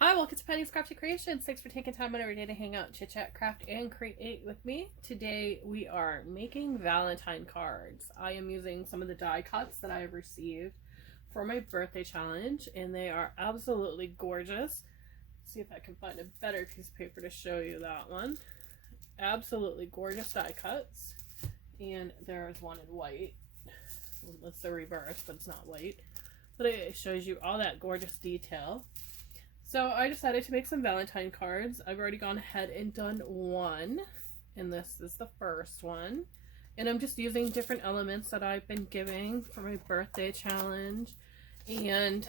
Hi, welcome to Penny's Crafty Creations. Thanks for taking time out of your day to hang out, chit chat, craft, and create with me. Today we are making Valentine cards. I am using some of the die cuts that I have received for my birthday challenge, and they are absolutely gorgeous. Let's see if I can find a better piece of paper to show you that one. Absolutely gorgeous die cuts, and there is one in white. Well, it's the reverse, but it's not white. But it shows you all that gorgeous detail. So I decided to make some Valentine cards. I've already gone ahead and done one, and this is the first one. And I'm just using different elements that I've been giving for my birthday challenge. And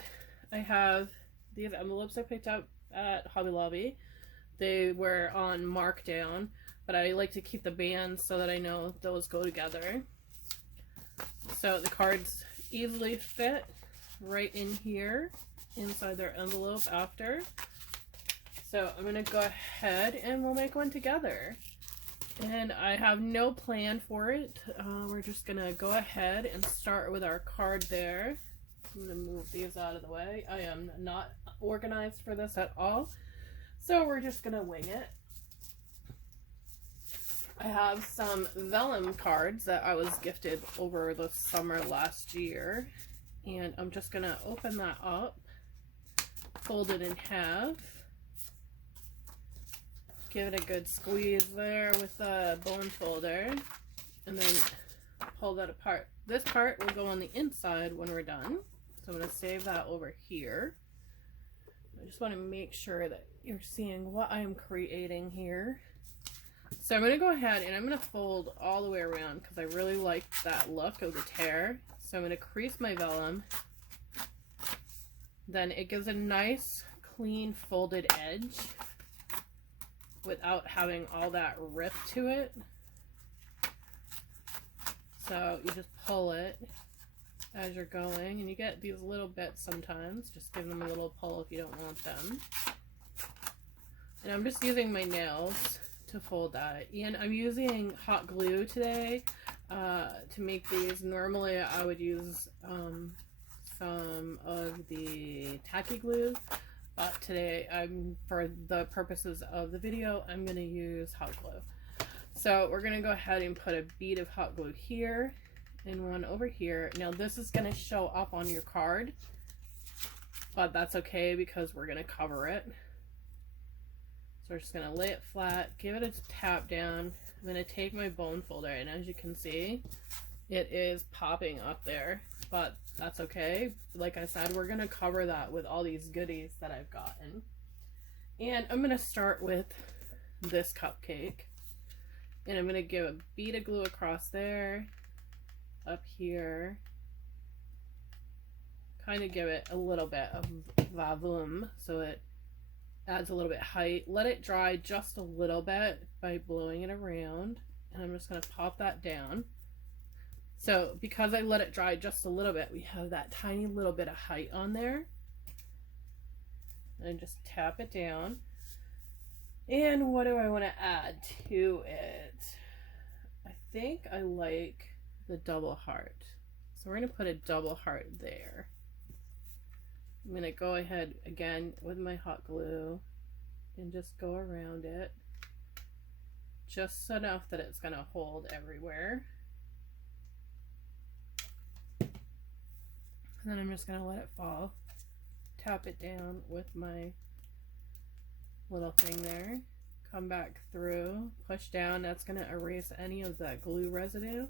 I have these envelopes I picked up at Hobby Lobby. They were on markdown, but I like to keep the bands so that I know those go together. So the cards easily fit right in here inside their envelope after. So I'm gonna go ahead and we'll make one together. And I have no plan for it. We're just gonna go ahead and start with our card there. I'm gonna move these out of the way. I am not organized for this at all, so we're just gonna wing it. I have some vellum cards that I was gifted over the summer last year, and I'm just gonna open that up, fold it in half, give it a good squeeze there with the bone folder, and then pull that apart. This part will go on the inside when we're done, so I'm going to save that over here. I just want to make sure that you're seeing what I'm creating here. So I'm going to go ahead and I'm going to fold all the way around because I really like that look of the tear. So I'm going to crease my vellum. Then it gives a nice clean folded edge without having all that rip to it. So you just pull it as you're going, and you get these little bits sometimes. Just give them a little pull if you don't want them. And I'm just using my nails to fold that. And I'm using hot glue today to make these. Normally I would use some of the tacky glue, but today for the purposes of the video, I'm going to use hot glue. So we're going to go ahead and put a bead of hot glue here and one over here. Now this is going to show up on your card, but that's okay because we're going to cover it. So we're just going to lay it flat, give it a tap down. I'm going to take my bone folder, and as you can see, it is popping up there, but that's okay. Like I said, we're going to cover that with all these goodies that I've gotten. And I'm going to start with this cupcake. And I'm going to give a bead of glue across there, up here. Kind of give it a little bit of volume so it adds a little bit height. Let it dry just a little bit by blowing it around. And I'm just going to pop that down. So because I let it dry just a little bit, we have that tiny little bit of height on there. And just tap it down. And what do I want to add to it? I think I like the double heart. So we're going to put a double heart there. I'm going to go ahead again with my hot glue and just go around it. Just enough that it's going to hold everywhere. And then I'm just going to let it fall. Tap it down with my little thing there. Come back through, push down. That's going to erase any of that glue residue.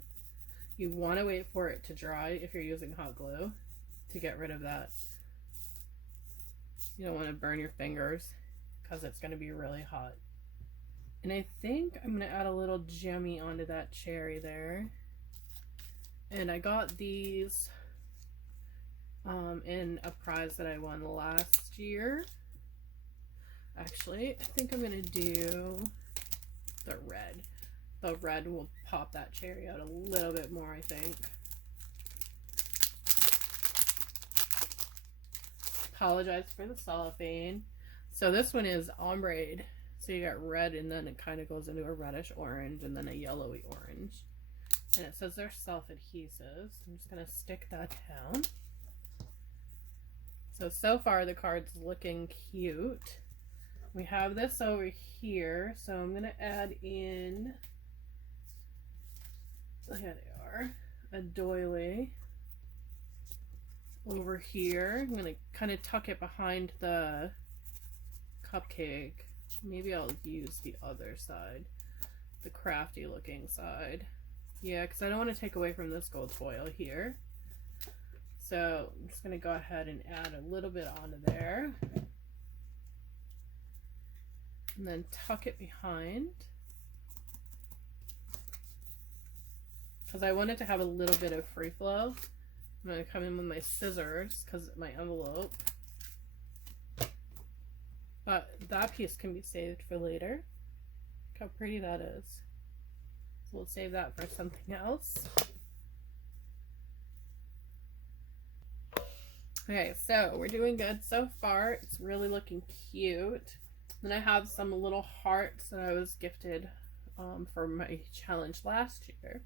You want to wait for it to dry if you're using hot glue to get rid of that. You don't want to burn your fingers because it's going to be really hot. And I think I'm going to add a little gemmy onto that cherry there. And I got these in a prize that I won last year. Actually, I think I'm going to do the red. The red will pop that cherry out a little bit more, I think. Apologize for the cellophane. So this one is ombre. So you got red, and then it kind of goes into a reddish orange and then a yellowy orange. And it says they're self-adhesive. So I'm just going to stick that down. So far the card's looking cute. We have this over here, so I'm going to add in, here they are, a doily over here. I'm going to kind of tuck it behind the cupcake. Maybe I'll use the other side, the crafty looking side. Yeah, because I don't want to take away from this gold foil here. So I'm just going to go ahead and add a little bit onto there. And then tuck it behind. Because I want it to have a little bit of free flow. I'm going to come in with my scissors because my envelope. But that piece can be saved for later. Look how pretty that is. So we'll save that for something else. Okay, so we're doing good so far. It's really looking cute. Then I have some little hearts that I was gifted for my challenge last year.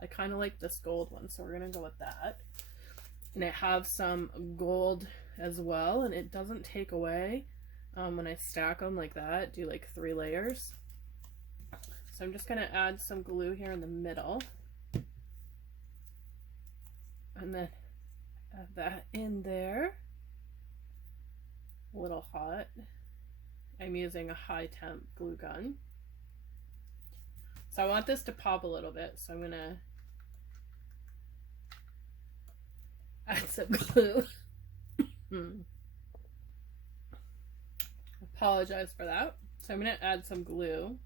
I kind of like this gold one, so we're going to go with that. And I have some gold as well, and it doesn't take away when I stack them like that, do like 3 layers. So I'm just going to add some glue here in the middle. And then add that in there. A little hot. I'm using a high temp glue gun. So I want this to pop a little bit, so I'm gonna add some glue. Apologize for that. So I'm gonna add some glue.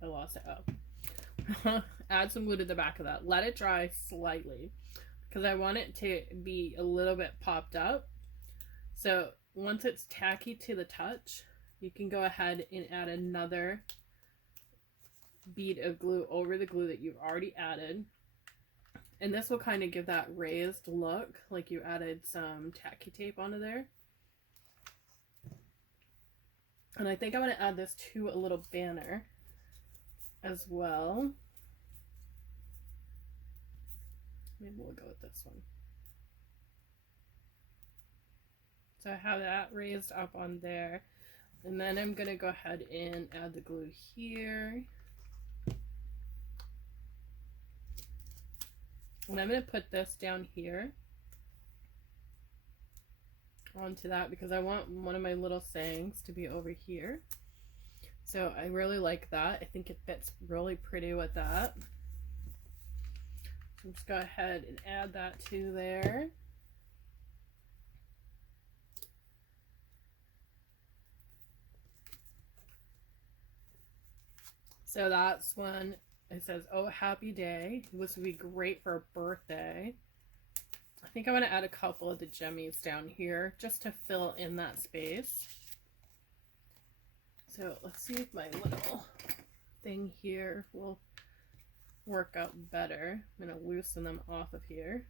I lost it up. Add some glue to the back of that. Let it dry slightly because I want it to be a little bit popped up. So once it's tacky to the touch, you can go ahead and add another bead of glue over the glue that you've already added. And this will kind of give that raised look, like you added some tacky tape onto there. And I think I'm going to add this to a little banner as well. Maybe we'll go with this one. So I have that raised up on there. And then I'm going to go ahead and add the glue here. And I'm going to put this down here onto that because I want one of my little sayings to be over here. So I really like that. I think it fits really pretty with that. So just go ahead and add that to there. So that's when it says, oh, happy day. This would be great for a birthday. I think I'm going to add a couple of the gemmies down here just to fill in that space. So let's see if my little thing here will work out better. I'm going to loosen them off of here.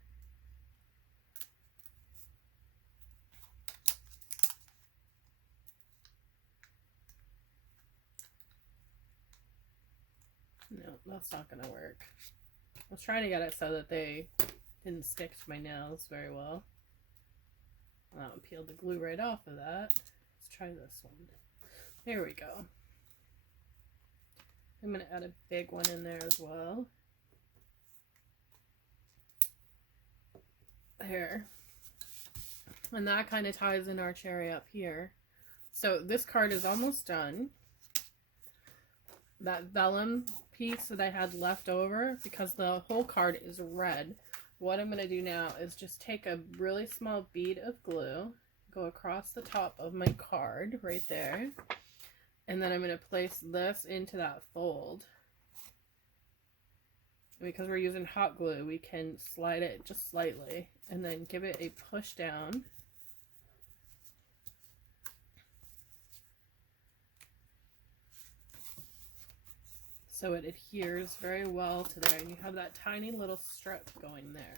No, that's not going to work. I was trying to get it so that they didn't stick to my nails very well. I'll peel the glue right off of that. Let's try this one. There we go. I'm going to add a big one in there as well. There. And that kind of ties in our cherry up here. So this card is almost done. That vellum piece that I had left over, because the whole card is red, what I'm going to do now is just take a really small bead of glue, go across the top of my card right there, and then I'm going to place this into that fold. Because we're using hot glue, we can slide it just slightly and then give it a push down. So it adheres very well to there, and you have that tiny little strip going there.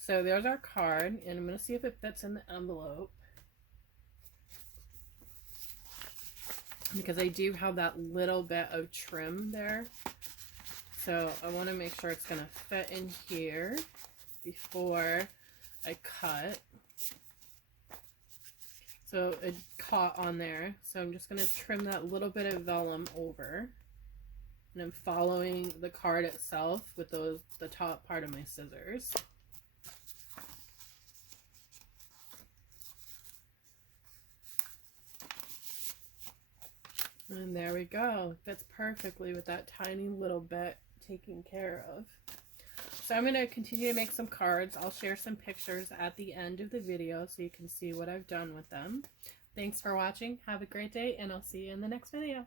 So there's our card, and I'm going to see if it fits in the envelope. Because I do have that little bit of trim there. So I want to make sure it's going to fit in here before I cut. So it caught on there. So I'm just going to trim that little bit of vellum over. And I'm following the card itself with the top part of my scissors. And there we go. Fits perfectly with that tiny little bit taken care of. So I'm going to continue to make some cards. I'll share some pictures at the end of the video so you can see what I've done with them. Thanks for watching. Have a great day, and I'll see you in the next video.